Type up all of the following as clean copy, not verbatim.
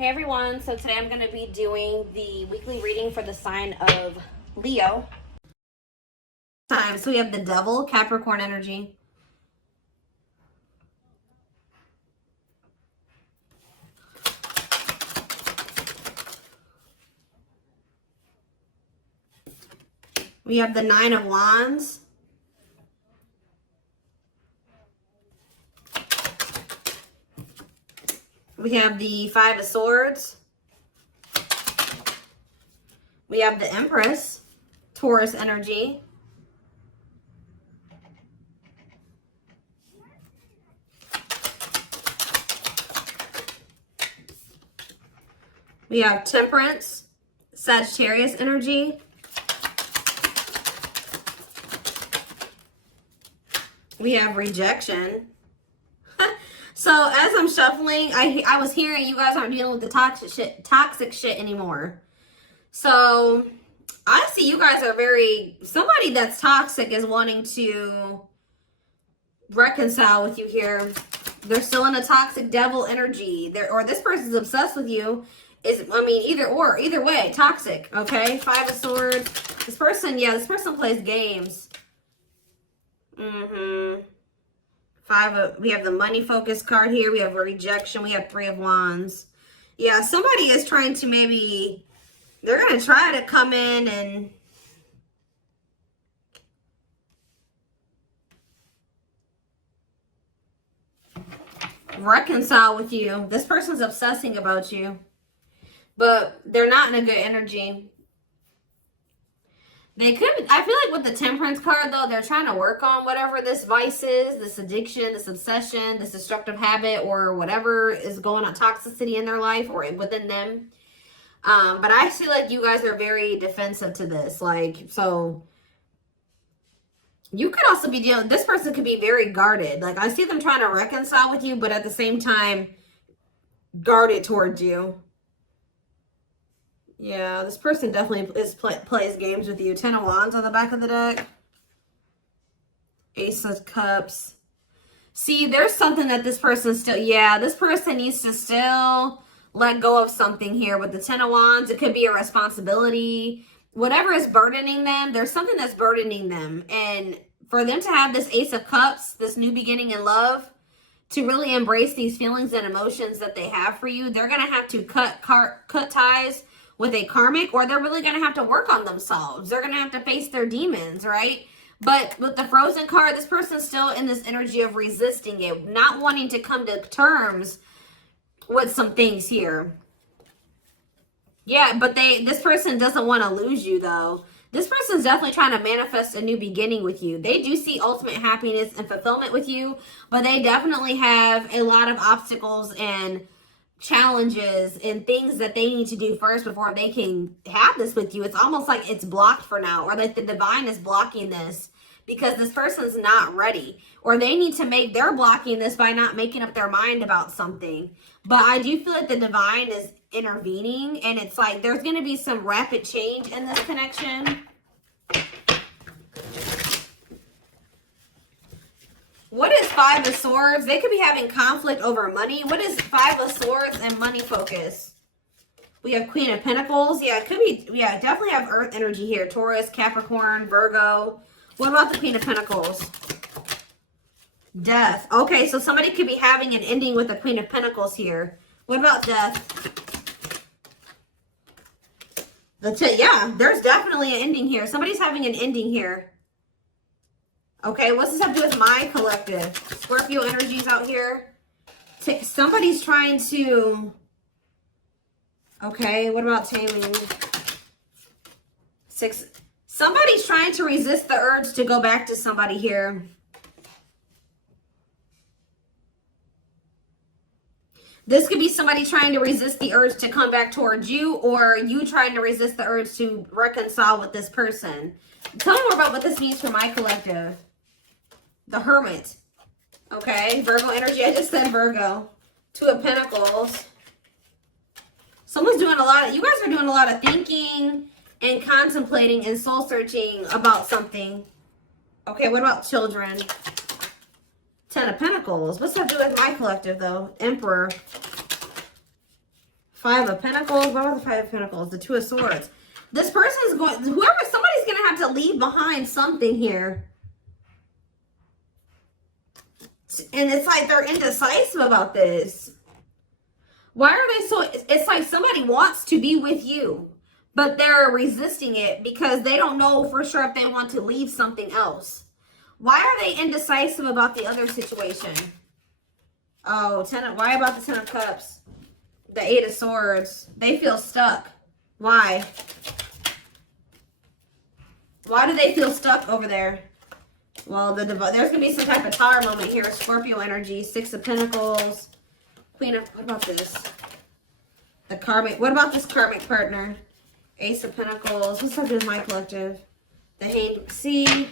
Hey everyone, so today I'm going to be doing the weekly reading for the sign of Leo. So we have the Devil, Capricorn energy. We have the Nine of Wands. We have the Five of Swords. We have the Empress, Taurus energy. We have Temperance, Sagittarius energy. We have Rejection. So as I'm shuffling, I was hearing you guys aren't dealing with the toxic shit anymore. So I see you guys are somebody that's toxic is wanting to reconcile with you here. They're still in a toxic devil energy. Or this person's obsessed with you. Either way, toxic, okay? Five of Swords. This person plays games. We have the money focus card here. We have a Rejection. We have Three of Wands. Yeah, somebody is trying to they're going to try to come in and reconcile with you. This person's obsessing about you, but they're not in a good energy. I feel like with the Temperance card, though, they're trying to work on whatever this vice is, this addiction, this obsession, this destructive habit, or whatever is going on, toxicity in their life or within them. But I feel like you guys are very defensive to this. So you could also be this person could be very guarded. I see them trying to reconcile with you, but at the same time, guarded towards you. Yeah, this person definitely plays games with you. Ten of Wands on the back of the deck. Ace of Cups. See, there's something that this person this person needs to still let go of something here with the Ten of Wands. It could be a responsibility. Whatever is burdening them, there's something that's burdening them. And for them to have this Ace of Cups, this new beginning in love, to really embrace these feelings and emotions that they have for you, they're going to have to cut ties with a karmic, or they're really going to have to work on themselves. They're going to have to face their demons, right? But with the Frozen card, this person's still in this energy of resisting it, not wanting to come to terms with some things here. Yeah, but this person doesn't want to lose you, though. This person's definitely trying to manifest a new beginning with you. They do see ultimate happiness and fulfillment with you, but they definitely have a lot of obstacles and challenges and things that they need to do first before they can have this with you. It's almost like it's blocked for now, or like the divine is blocking this because this person's not ready, or they're blocking this by not making up their mind about something. But I do feel like the divine is intervening, and it's like there's going to be some rapid change in this connection. What is Five of Swords? They could be having conflict over money. What is Five of Swords and money focus? We have Queen of Pentacles. Yeah, it could be. Yeah, definitely have Earth energy here. Taurus, Capricorn, Virgo. What about the Queen of Pentacles? Death. Okay, so somebody could be having an ending with the Queen of Pentacles here. What about death? Yeah, there's definitely an ending here. Somebody's having an ending here. Okay, what's this have to do with my collective? Scorpio energies out here. Somebody's trying to... Okay, what about taming? Somebody's trying to resist the urge to go back to somebody here. This could be somebody trying to resist the urge to come back towards you, or you trying to resist the urge to reconcile with this person. Tell me more about what this means for my collective. The Hermit. Okay, Virgo energy. I just said Virgo. Two of Pentacles. Someone's doing you guys are doing a lot of thinking and contemplating and soul searching about something. Okay, what about children? Ten of Pentacles. What's that do with my collective, though? Emperor. Five of Pentacles. What about the Five of Pentacles? The Two of Swords. This person is going, somebody's going to have to leave behind something here. And it's like they're indecisive about this. Why are they so, it's like somebody wants to be with you, but they're resisting it because they don't know for sure if they want to leave something else. Why are they indecisive about the other situation? Oh, why about the Ten of Cups? The Eight of Swords. They feel stuck. Why? Why do they feel stuck over there? Well, there's going to be some type of tower moment here. Scorpio energy. Six of Pentacles. Queen of... What about this? The karmic... What about this karmic partner? Ace of Pentacles. What's up with my collective? The Hanged... See...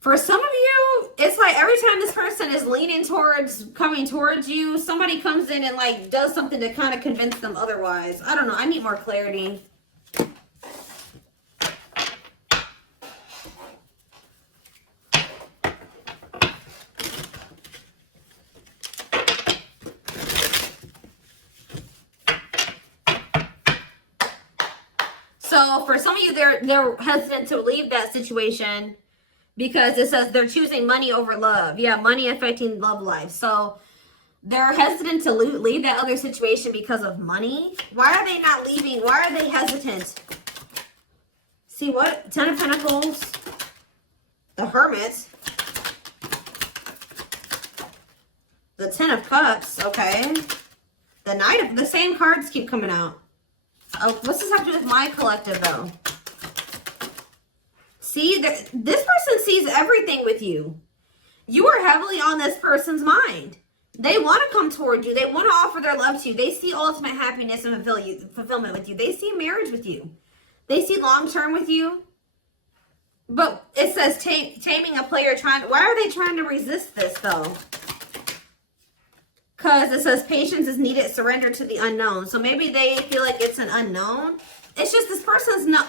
For some of you, it's like every time this person is leaning towards, coming towards you, somebody comes in and like does something to kind of convince them otherwise. I don't know. I need more clarity. So for some of you, they're hesitant to leave that situation. Because it says they're choosing money over love. Yeah, money affecting love life. So they're hesitant to leave that other situation because of money. Why are they not leaving? Why are they hesitant? See what? Ten of Pentacles. The Hermit. The Ten of Cups. Okay. The Knight of... The same cards keep coming out. Oh, what's this have to do with my collective though? See, this person sees everything with you. You are heavily on this person's mind. They want to come toward you. They want to offer their love to you. They see ultimate happiness and fulfillment with you. They see marriage with you. They see long-term with you. But it says taming a player trying... Why are they trying to resist this, though? Because it says patience is needed, surrender to the unknown. So maybe they feel like it's an unknown. It's just this person's not...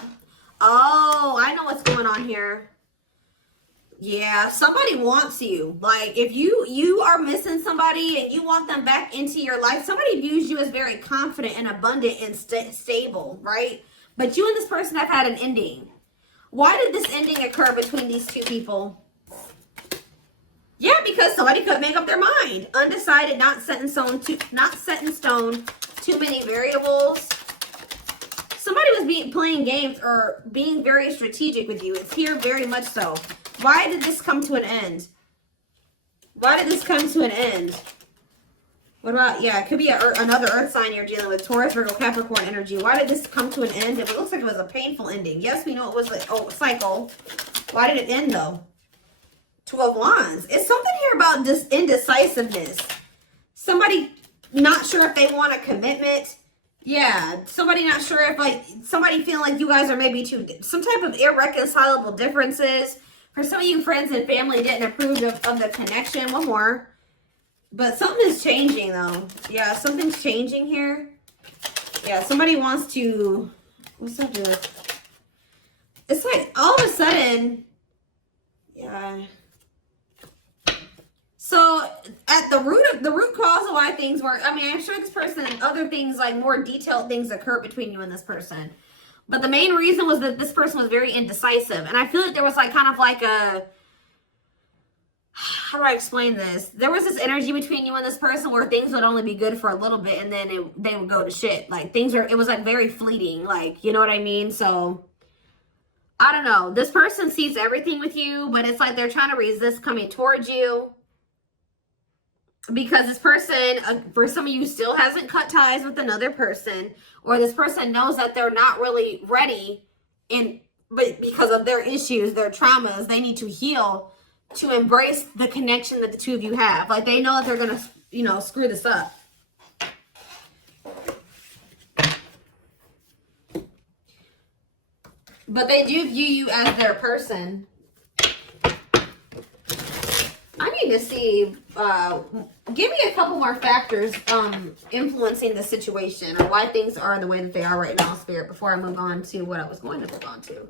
Oh, I know what's going on here. Yeah, somebody wants you. Like, if you are missing somebody and you want them back into your life, somebody views you as very confident and abundant and stable, right? But you and this person have had an ending. Why did this ending occur between these two people? Yeah, because somebody could make up their mind. Undecided, not set in stone, too many variables. Somebody was playing games or being very strategic with you. It's here very much so. Why did this come to an end? Why did this come to an end? What about, yeah, it could be another earth sign you're dealing with. Taurus, Virgo, Capricorn energy. Why did this come to an end? It looks like it was a painful ending. Yes, we know it was a cycle. Why did it end though? Two of Wands. It's something here about this indecisiveness. Somebody not sure if they want a commitment. Yeah, somebody not sure if, like, somebody feeling like you guys are maybe some type of irreconcilable differences. For some of you, friends and family didn't approve of the connection. One more. But something is changing, though. Yeah, something's changing here. Yeah, somebody wants to... What's that do? It's like, all of a sudden... Yeah... So, at the root cause of why things work, I mean, I'm sure this person and other things, like more detailed things occur between you and this person. But the main reason was that this person was very indecisive. And I feel like there was like kind of like a, how do I explain this? There was this energy between you and this person where things would only be good for a little bit and then they would go to shit. Like it was like very fleeting, like, you know what I mean? So, I don't know. This person sees everything with you, but it's like they're trying to resist coming towards you. Because this person, for some of you, still hasn't cut ties with another person. Or this person knows that they're not really ready. But because of their issues, their traumas, they need to heal to embrace the connection that the two of you have. Like, they know that they're going to, you know, screw this up. But they do view you as their person. I need to see, give me a couple more factors influencing the situation or why things are the way that they are right now, Spirit, before I move on to what I was going to move on to.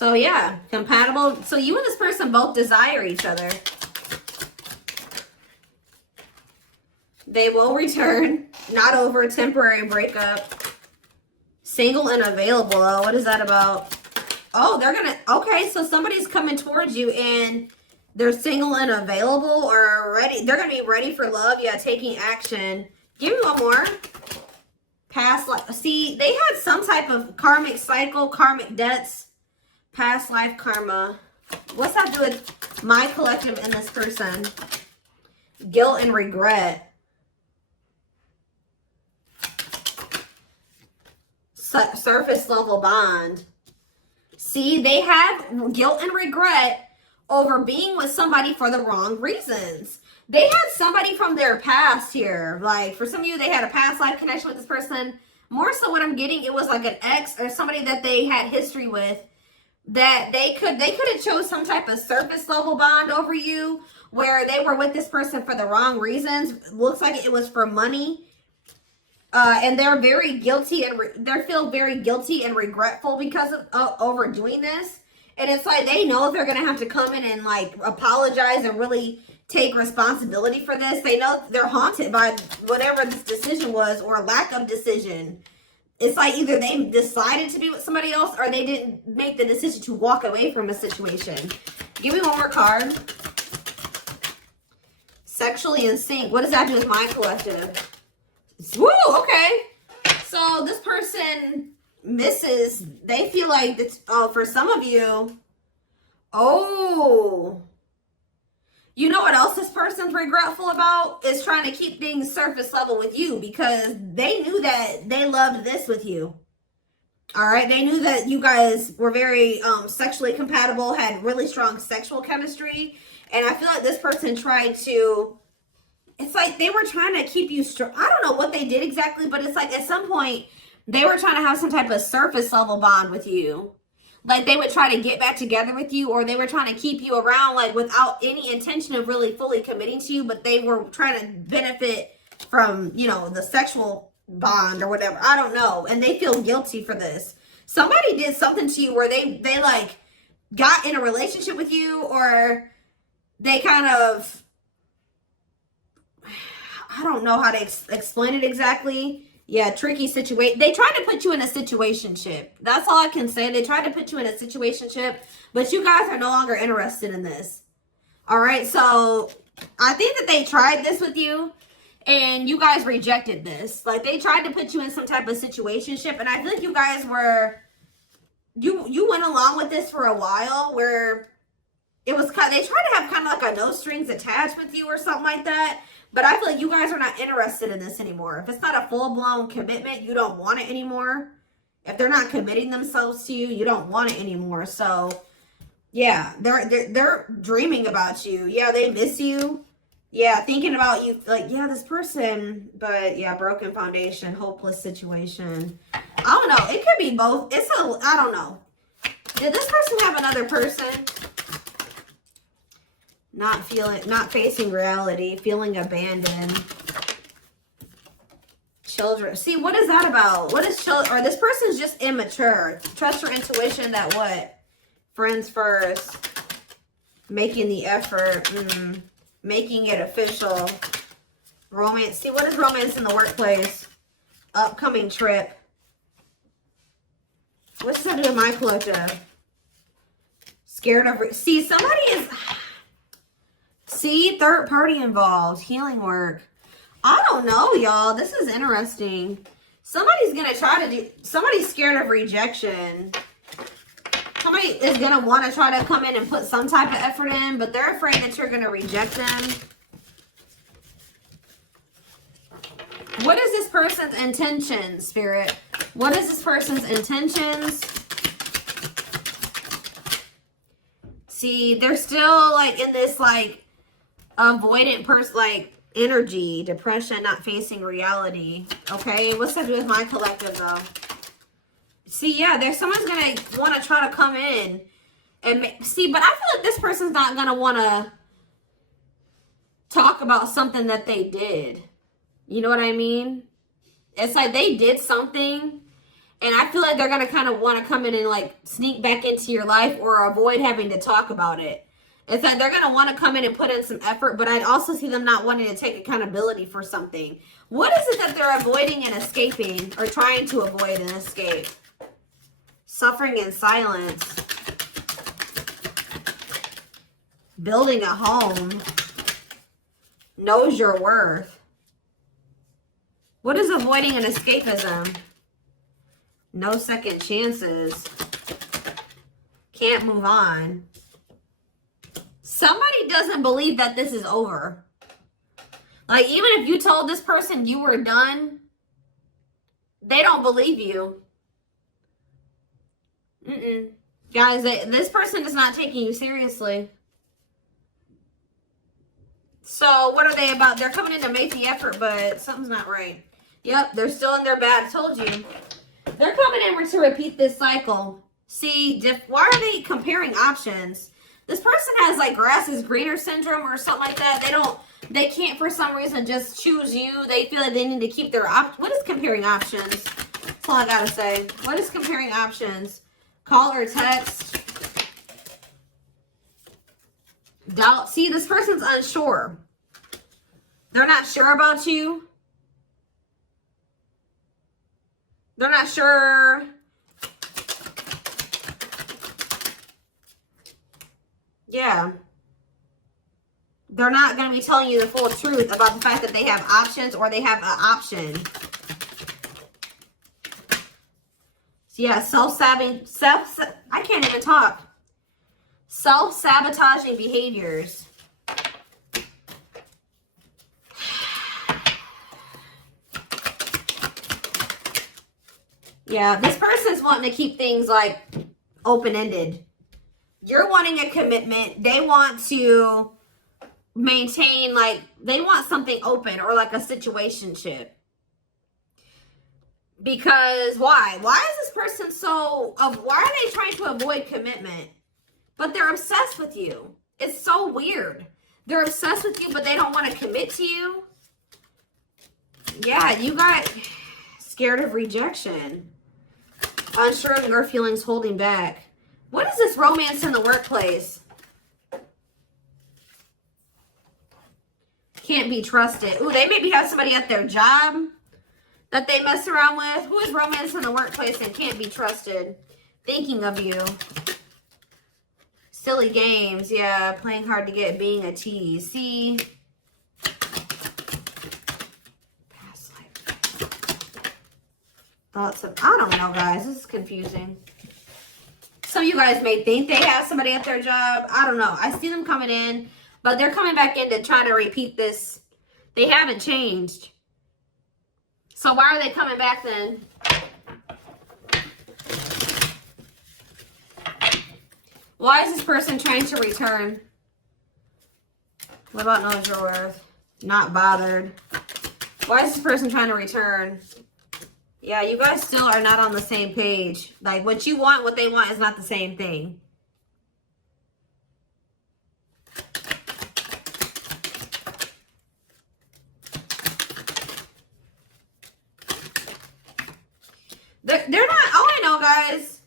So yeah, compatible. So you and this person both desire each other. They will return. Not over a temporary breakup. Single and available. Oh, what is that about? Oh, they're gonna, okay, so somebody's coming towards you and they're single and available or ready. They're gonna be ready for love. Yeah, taking action. Give me one more. Past life. See, they had some type of karmic cycle, karmic debts, past life karma. What's that do with my collective and this person? Guilt and regret. Surface level bond. See, they have guilt and regret over being with somebody for the wrong reasons. They had somebody from their past here. Like, for some of you, they had a past life connection with this person. More so what I'm getting, it was like an ex or somebody that they had history with, that they could have chose some type of surface level bond over you, where they were with this person for the wrong reasons. Looks like it was for money. And they're very guilty and they feel very guilty and regretful because of overdoing this. And it's like they know they're going to have to come in and like apologize and really take responsibility for this. They know they're haunted by whatever this decision was or lack of decision. It's like either they decided to be with somebody else or they didn't make the decision to walk away from a situation. Give me one more card. Sexually in sync. What does that do with my collective? Woo, okay. So this person misses, they feel like it's, oh, for some of you, oh, you know what else this person's regretful about? Is trying to keep things surface level with you because they knew that they loved this with you. All right. They knew that you guys were very sexually compatible, had really strong sexual chemistry. And I feel like this person tried to, it's like they were trying to keep you strong. I don't know what they did exactly, but it's like at some point they were trying to have some type of surface level bond with you. Like they would try to get back together with you, or they were trying to keep you around like without any intention of really fully committing to you, but they were trying to benefit from, you know, the sexual bond or whatever. I don't know. And they feel guilty for this. Somebody did something to you where they like got in a relationship with you, or they kind of, I don't know how to explain it exactly. Yeah, tricky situation. They tried to put you in a situationship. That's all I can say. They tried to put you in a situationship, but you guys are no longer interested in this. All right, so I think that they tried this with you, and you guys rejected this. Like, they tried to put you in some type of situationship, and I feel like you guys were, you went along with this for a while, where it was kind of, they tried to have kind of like a no strings attached with you or something like that. But I feel like you guys are not interested in this anymore. If it's not a full-blown commitment, you don't want it anymore. If they're not committing themselves to you, you don't want it anymore. So, yeah, they're dreaming about you. Yeah, they miss you. Yeah, thinking about you. Like, yeah, this person. But, yeah, broken foundation, hopeless situation. I don't know. It could be both. I don't know. Did this person have another person? Not facing reality, feeling abandoned. Children. See, what is that about? What is children? Or this person's just immature. Trust your intuition that what? Friends first. Making the effort. Making it official. Romance. See, what is romance in the workplace? Upcoming trip. What's that do with my collective? Scared of... See, somebody is... See, third party involved. Healing work. I don't know, y'all. This is interesting. Somebody's going to try to do... Somebody's scared of rejection. Somebody is going to want to try to come in and put some type of effort in, but they're afraid that you're going to reject them. What is this person's intention, Spirit? What is this person's intentions? See, they're still like in this like avoidant person, like energy, depression, not facing reality. Okay, what's that do with my collective though? See, yeah, there's someone's gonna want to try to come in and see, but I feel like this person's not gonna want to talk about something that they did. You know what I mean? It's like they did something, and I feel like they're going to kind of want to come in and like sneak back into your life or avoid having to talk about it. It's that they're going to want to come in and put in some effort, but I'd also see them not wanting to take accountability for something. What is it that they're avoiding and escaping, or trying to avoid and escape? Suffering in silence. Building a home. Knows your worth. What is avoiding and escapism? No second chances. Can't move on. Somebody doesn't believe that this is over. Like, even if you told this person you were done, they don't believe you. Guys, this person is not taking you seriously. So, what are they about? They're coming in to make the effort, but something's not right. Yep, they're still in their bad. I told you. They're coming in to repeat this cycle. See, why are they comparing options? This person has like grass is greener syndrome or something like that. They can't for some reason just choose you. They feel like they need to keep their what is comparing options? That's all I gotta say. What is comparing options? Call or text? Doubt. See, this person's unsure. They're not sure about you. They're not sure. Yeah. They're not going to be telling you the full truth about the fact that they have options or they have an option. So yeah, I can't even talk. Self-sabotaging behaviors. Yeah, this person's wanting to keep things like open-ended. You're wanting a commitment. They want to maintain, like, they want something open or like a situationship. Because why? Why is this person why are they trying to avoid commitment? But they're obsessed with you. It's so weird. They're obsessed with you, but they don't want to commit to you. Yeah, you got scared of rejection. Unsure of your feelings, holding back. What is this romance in the workplace? Can't be trusted. Ooh, they maybe have somebody at their job that they mess around with. Who is romance in the workplace and can't be trusted? Thinking of you. Silly games. Yeah, playing hard to get, being a tease. See? Past life. Thoughts of, I don't know, guys. This is confusing. Some of you guys may think they have somebody at their job. I don't know. I see them coming in, but they're coming back in to try to repeat this. They haven't changed. So why are they coming back then? Why is this person trying to return? What about knows your worth? Not bothered. Why is this person trying to return? Yeah, you guys still are not on the same page. Like, what you want, what they want is not the same thing. They're not, all I know, guys,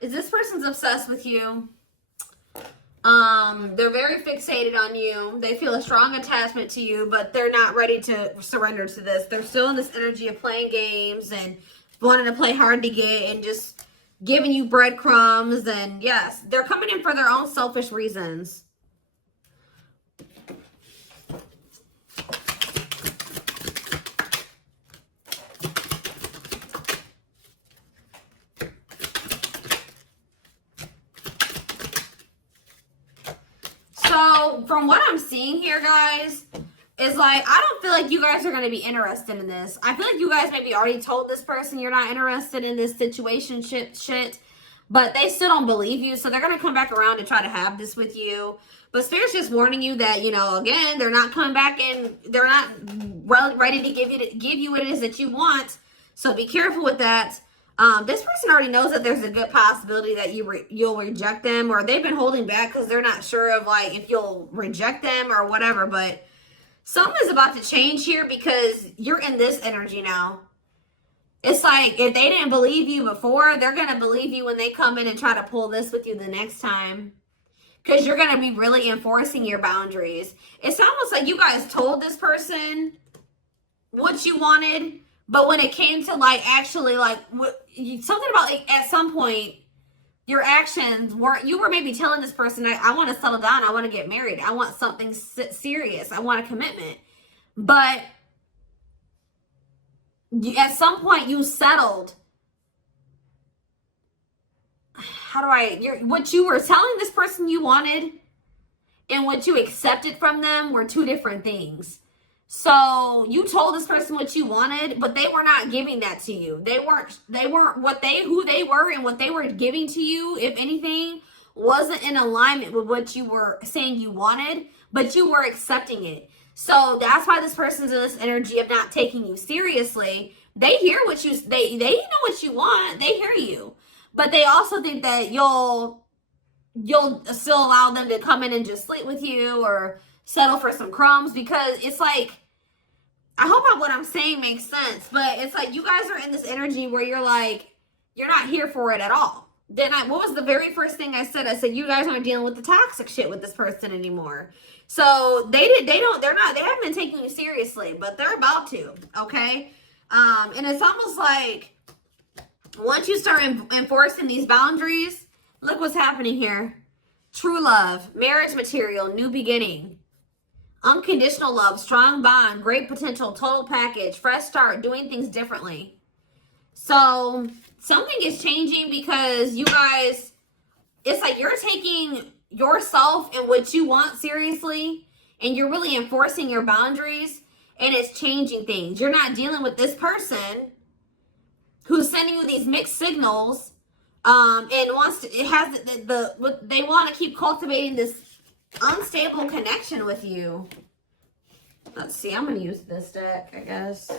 is this person's obsessed with you. They're very fixated on you. They feel a strong attachment to you, but they're not ready to surrender to this. They're still in this energy of playing games and wanting to play hard to get and just giving you breadcrumbs. And yes, they're coming in for their own selfish reasons. So from what I'm seeing here, guys, is like, I don't feel like you guys are going to be interested in this. I feel like you guys maybe already told this person you're not interested in this situation shit, but they still don't believe you. So they're going to come back around and try to have this with you. But Spirit's just warning you that, you know, again, they're not coming back and they're not ready to give you what it is that you want. So be careful with that. This person already knows that there's a good possibility that you'll reject them, or they've been holding back because they're not sure of like if you'll reject them or whatever. But something is about to change here because you're in this energy now. It's like, if they didn't believe you before, they're going to believe you when they come in and try to pull this with you the next time. Because you're going to be really enforcing your boundaries. It's almost like you guys told this person what you wanted, but when it came to like actually like something about like at some point your actions were, you were maybe telling this person, I want to settle down, I want to get married, I want something serious, I want a commitment, but at some point you settled. What you were telling this person you wanted and what you accepted from them were two different things. So you told this person what you wanted, but they were not giving that to you. They weren't who they were, and what they were giving to you, if anything, wasn't in alignment with what you were saying you wanted, but you were accepting it. So that's why this person's in this energy of not taking you seriously. They hear what they know what you want. They hear you. But they also think that you'll still allow them to come in and just sleep with you or settle for some crumbs, because it's like, I hope what I'm saying makes sense, but it's like you guys are in this energy where you're like, you're not here for it at all. Then what was the very first thing I said? I said, you guys aren't dealing with the toxic shit with this person anymore. So they haven't been taking you seriously, but they're about to, okay? And it's almost like once you start enforcing these boundaries, look what's happening here. True love, marriage material, new beginning, unconditional love, strong bond, great potential, total package, fresh start, doing things differently. So something is changing because you guys, it's like you're taking yourself and what you want seriously, and you're really enforcing your boundaries, and it's changing things. You're not dealing with this person who's sending you these mixed signals, and they want to keep cultivating this unstable connection with you. Let's see, I'm going to use this deck, I guess.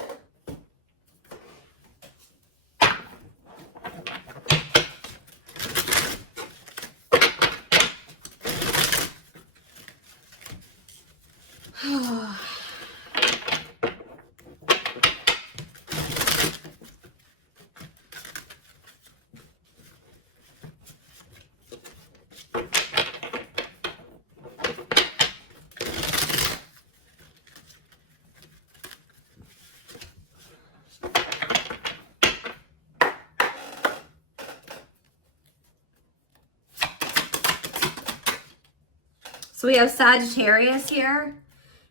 So we have Sagittarius here.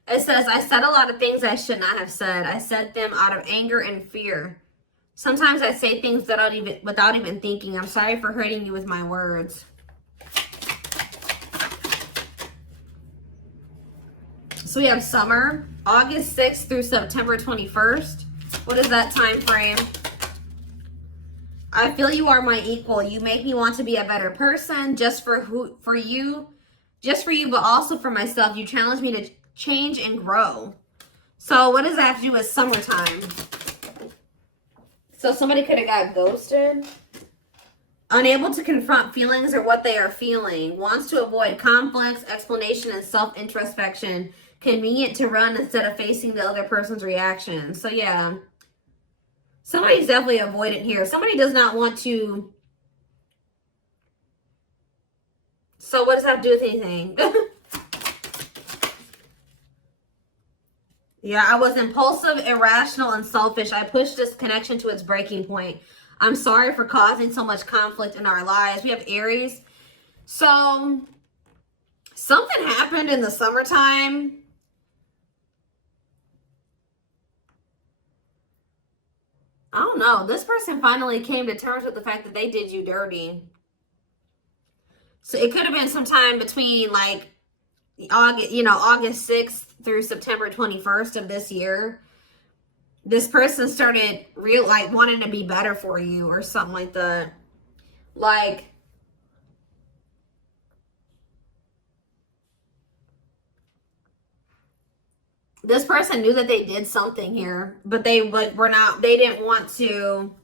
It says, I said a lot of things I should not have said. I said them out of anger and fear. Sometimes I say things without even thinking. I'm sorry for hurting you with my words. So we have summer, August 6th through September 21st. What is that time frame? I feel you are my equal. You make me want to be a better person just for you, but also for myself. You challenge me to change and grow. So what does that have to do with summertime? So somebody could have got ghosted. Unable to confront feelings or what they are feeling. Wants to avoid conflicts, explanation, and self-introspection. Convenient to run instead of facing the other person's reaction. So yeah. Somebody's definitely avoidant here. Somebody does not want to. So what does that have to do with anything? Yeah, I was impulsive, irrational, and selfish. I pushed this connection to its breaking point. I'm sorry for causing so much conflict in our lives. We have Aries. So something happened in the summertime. I don't know. This person finally came to terms with the fact that they did you dirty. So it could have been sometime between like August 6th through September 21st of this year. This person started wanting to be better for you or something like that. Like, this person knew that they did something here, but they didn't want to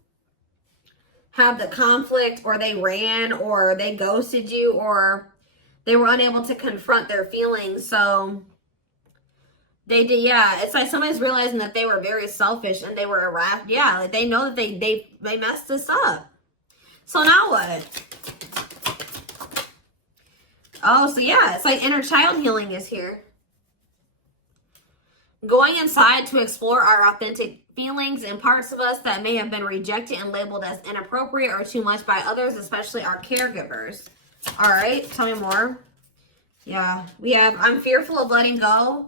have the conflict, or they ran, or they ghosted you, or they were unable to confront their feelings. So They did, yeah. It's like somebody's realizing that they were very selfish and they were irrational. Yeah, like they know that they messed this up. So now what? Oh, so yeah, it's like inner child healing is here. Going inside to explore our authentic feelings and parts of us that may have been rejected and labeled as inappropriate or too much by others, especially our caregivers. All right, tell me more. Yeah, we have, I'm fearful of letting go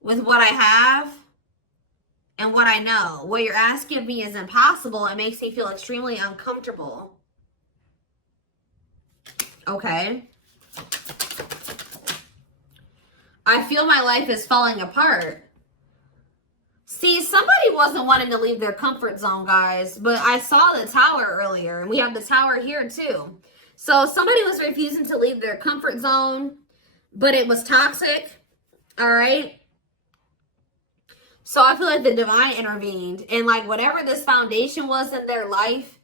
with what I have and what I know. What you're asking of me is impossible. It makes me feel extremely uncomfortable. Okay. I feel my life is falling apart. See, somebody wasn't wanting to leave their comfort zone, guys, but I saw the tower earlier, and we have the tower here too. So somebody was refusing to leave their comfort zone, but it was toxic, all right? So I feel like the divine intervened, and like whatever this foundation was in their life,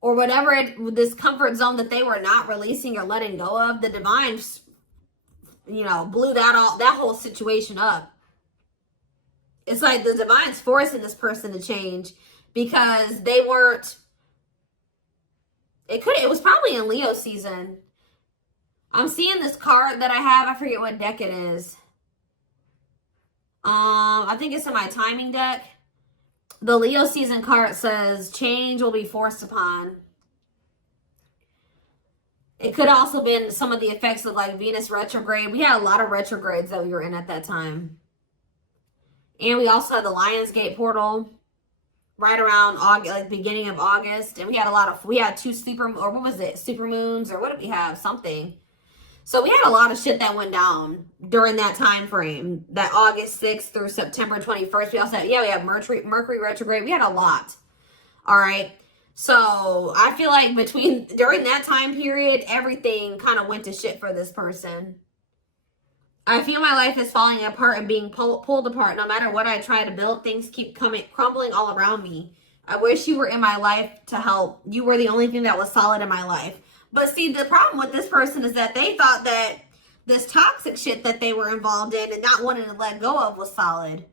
or whatever this comfort zone that they were not releasing or letting go of, the divine, you know, blew that whole situation up. It's like the divine's forcing this person to change because they weren't, it was probably in Leo season. I'm seeing this card that I have, I forget what deck it is. I think it's in my timing deck. The Leo season card says change will be forced upon. It could also been some of the effects of like Venus retrograde. We had a lot of retrogrades that we were in at that time. And we also had the Lionsgate portal right around August, like beginning of August. And we had two super, or what was it? Super moons, or what did we have? Something. So we had a lot of shit that went down during that time frame, that August 6th through September 21st. We also had, we had Mercury retrograde. We had a lot. All right. So I feel like during that time period, everything kind of went to shit for this person. I feel my life is falling apart and being pulled apart. No matter what I try to build, things keep crumbling all around me. I wish you were in my life to help. You were the only thing that was solid in my life. But see, the problem with this person is that they thought that this toxic shit that they were involved in and not wanting to let go of was solid.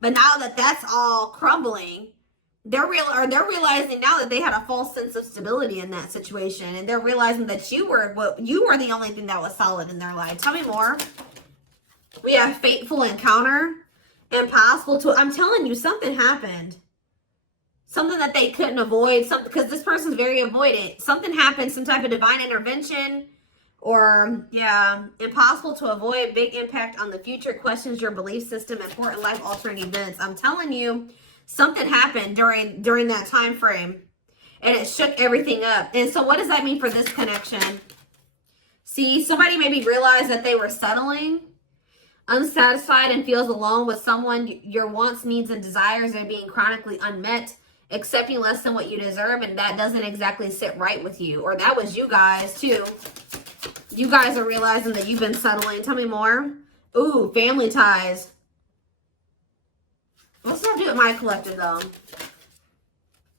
But now that that's all crumbling, they're realizing now that they had a false sense of stability in that situation, and they're realizing that you were the only thing that was solid in their life. Tell me more. We have fateful encounter, impossible to. I'm telling you, something happened. Something that they couldn't avoid. Something, because this person's very avoidant. Something happened. Some type of divine intervention, or impossible to avoid. Big impact on the future. Questions your belief system. Important life altering events. I'm telling you. Something happened during that time frame, and it shook everything up. And so what does that mean for this connection? See, somebody maybe realized that they were settling, unsatisfied, and feels alone with someone. Your wants, needs, and desires are being chronically unmet, accepting less than what you deserve, and that doesn't exactly sit right with you. Or that was you guys, too. You guys are realizing that you've been settling. Tell me more. Ooh, family ties. What's that do with my collective, though?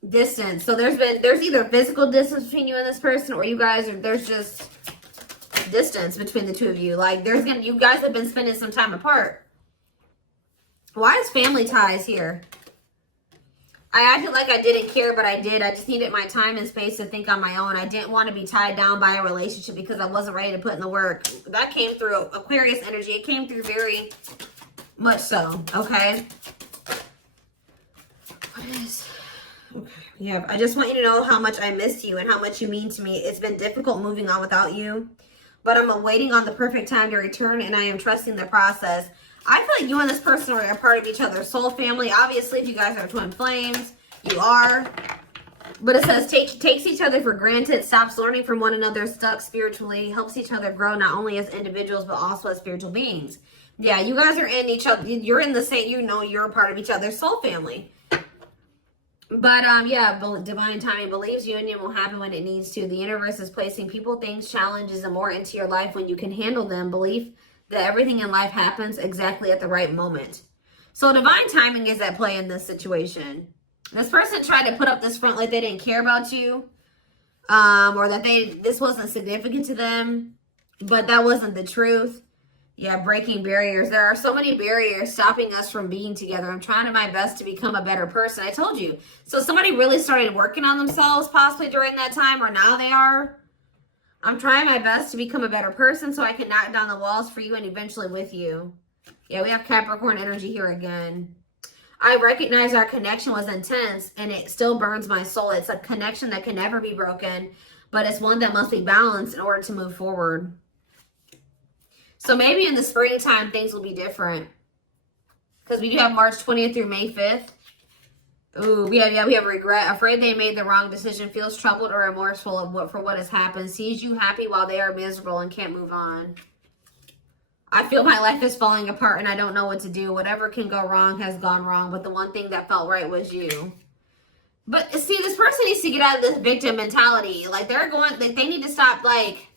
Distance. So there's either physical distance between you and this person, or you guys there's just distance between the two of you. Like you guys have been spending some time apart. Why is family ties here? I acted like I didn't care, but I did. I just needed my time and space to think on my own. I didn't want to be tied down by a relationship because I wasn't ready to put in the work. That came through Aquarius energy. It came through very much so, okay? Okay. Yeah, I just want you to know how much I miss you and how much you mean to me. It's been difficult moving on without you, but I'm waiting on the perfect time to return, and I am trusting the process. I feel like you and this person are a part of each other's soul family. Obviously, if you guys are twin flames, you are. But it says takes each other for granted, stops learning from one another, stuck spiritually, helps each other grow not only as individuals but also as spiritual beings. Yeah, you guys are in each other. You're in the same. You're a part of each other's soul family. But, divine timing believes union will happen when it needs to. The universe is placing people, things, challenges, and more into your life when you can handle them. Belief that everything in life happens exactly at the right moment. So divine timing is at play in this situation. This person tried to put up this front like they didn't care about you, or that this wasn't significant to them, but that wasn't the truth. Yeah, breaking barriers. There are so many barriers stopping us from being together. I'm trying my best to become a better person. I told you. So somebody really started working on themselves possibly during that time, or now they are. I'm trying my best to become a better person so I can knock down the walls for you and eventually with you. Yeah, we have Capricorn energy here again. I recognize our connection was intense and it still burns my soul. It's a connection that can never be broken, but it's one that must be balanced in order to move forward. So maybe in the springtime, things will be different. Because we do have March 20th through May 5th. Ooh, we have regret. Afraid they made the wrong decision. Feels troubled or remorseful for what has happened. Sees you happy while they are miserable and can't move on. I feel my life is falling apart and I don't know what to do. Whatever can go wrong has gone wrong. But the one thing that felt right was you. But see, this person needs to get out of this victim mentality. Like they need to stop like...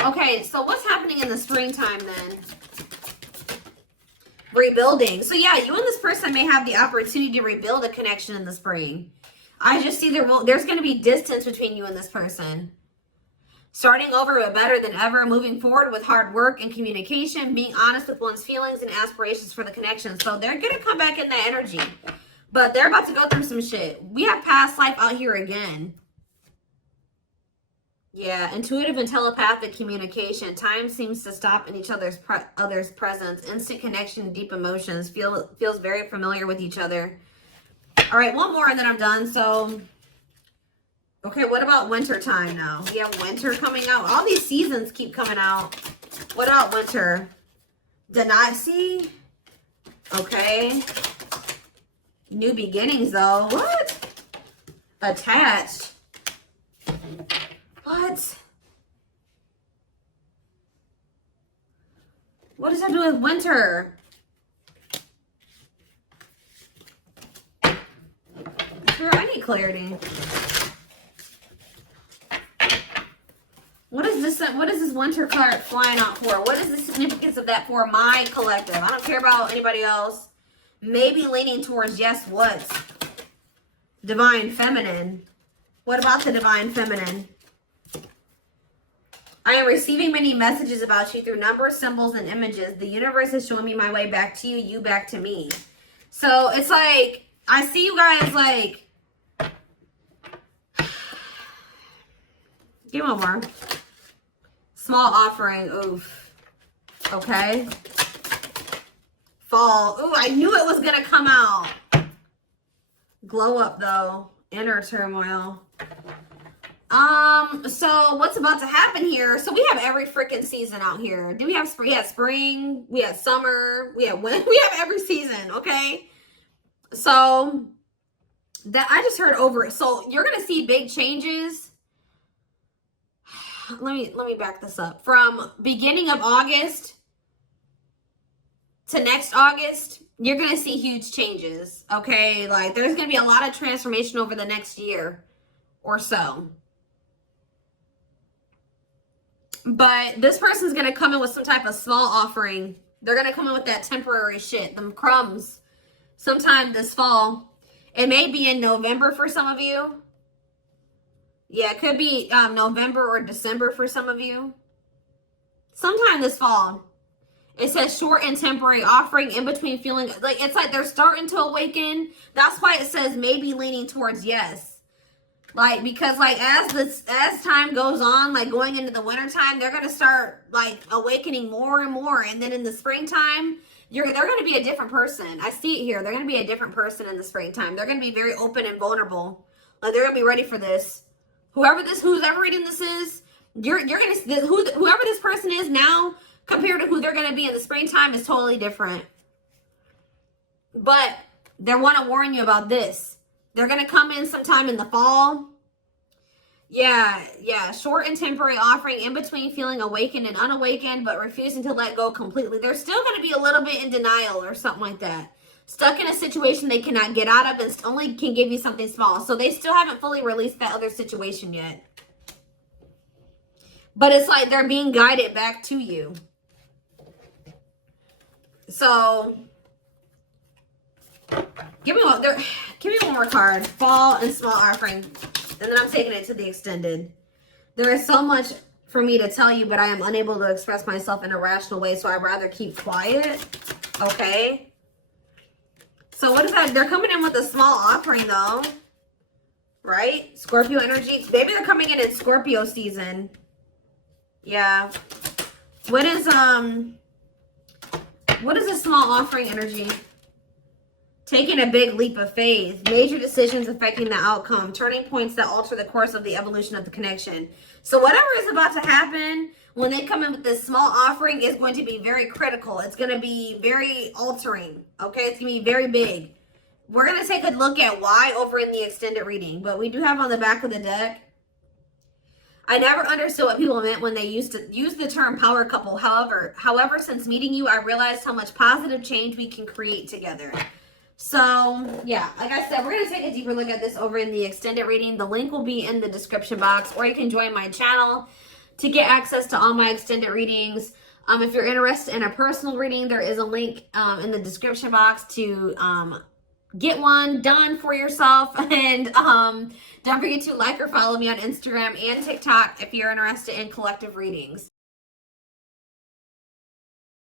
Okay, so what's happening in the springtime then? Rebuilding. So yeah, you and this person may have the opportunity to rebuild a connection in the spring. I just see there's going to be distance between you and this person. Starting over but better than ever, moving forward with hard work and communication, being honest with one's feelings and aspirations for the connection. So they're going to come back in that energy. But they're about to go through some shit. We have past life out here again. Yeah, intuitive and telepathic communication. Time seems to stop in each other's presence. Instant connection, deep emotions. Feels very familiar with each other. All right, one more and then I'm done. So, okay, what about winter time now? We have winter coming out. All these seasons keep coming out. What about winter? See? Okay. New beginnings though. What? Attached. What? What does that do with winter? Sure, I need clarity. What is this? What is this winter card flying out for? What is the significance of that for my collective? I don't care about anybody else. Maybe leaning towards yes, what? Divine feminine. What about the divine feminine? I am receiving many messages about you through numbers, symbols, and images. The universe is showing me my way back to you, you back to me. So it's like, I see you guys like, give me one more. Small offering, oof. Okay. Fall, ooh, I knew it was gonna come out. Glow up though, inner turmoil. So what's about to happen here? So we have every freaking season out here. Do we have spring? We have spring, we have summer, we have winter, we have every season, okay? So that I just heard over it. So you're gonna see big changes. Let me back this up. From beginning of August to next August, you're gonna see huge changes, okay? Like there's gonna be a lot of transformation over the next year or so. But this person's going to come in with some type of small offering. They're going to come in with that temporary shit, them crumbs, sometime this fall. It may be in November for some of you. Yeah, it could be November or December for some of you. Sometime this fall. It says short and temporary offering in between feeling. Like it's like they're starting to awaken. That's why it says maybe leaning towards yes. Like, because, like, as time goes on, like, going into the winter time, they're going to start, like, awakening more and more. And then in the springtime, they're going to be a different person. I see it here. They're going to be a different person in the springtime. They're going to be very open and vulnerable. Like, they're going to be ready for this. Whoever reading this is, you're going to, whoever this person is now, compared to who they're going to be in the springtime is totally different. But they want to warn you about this. They're going to come in sometime in the fall. Yeah. Short and temporary offering in between feeling awakened and unawakened, but refusing to let go completely. They're still going to be a little bit in denial or something like that. Stuck in a situation they cannot get out of and only can give you something small. So they still haven't fully released that other situation yet. But it's like they're being guided back to you. So give me one more card. Fall and small offering. And then I'm taking it to the extended. There is so much for me to tell you, but I am unable to express myself in a rational way, so I'd rather keep quiet. Okay. So what is that? They're coming in with a small offering though. Right? Scorpio energy. Maybe they're coming in Scorpio season. Yeah. What is a small offering energy? Taking a big leap of faith. Major decisions affecting the outcome. Turning points that alter the course of the evolution of the connection. So whatever is about to happen when they come in with this small offering is going to be very critical. It's going to be very altering. Okay? It's going to be very big. We're going to take a look at why over in the extended reading. But we do have on the back of the deck, I never understood what people meant when they used to use the term power couple. However, since meeting you, I realized how much positive change we can create together. So, yeah, like I said, we're going to take a deeper look at this over in the extended reading. The link will be in the description box, or you can join my channel to get access to all my extended readings. If you're interested in a personal reading, there is a link in the description box to get one done for yourself. And don't forget to like or follow me on Instagram and TikTok if you're interested in collective readings.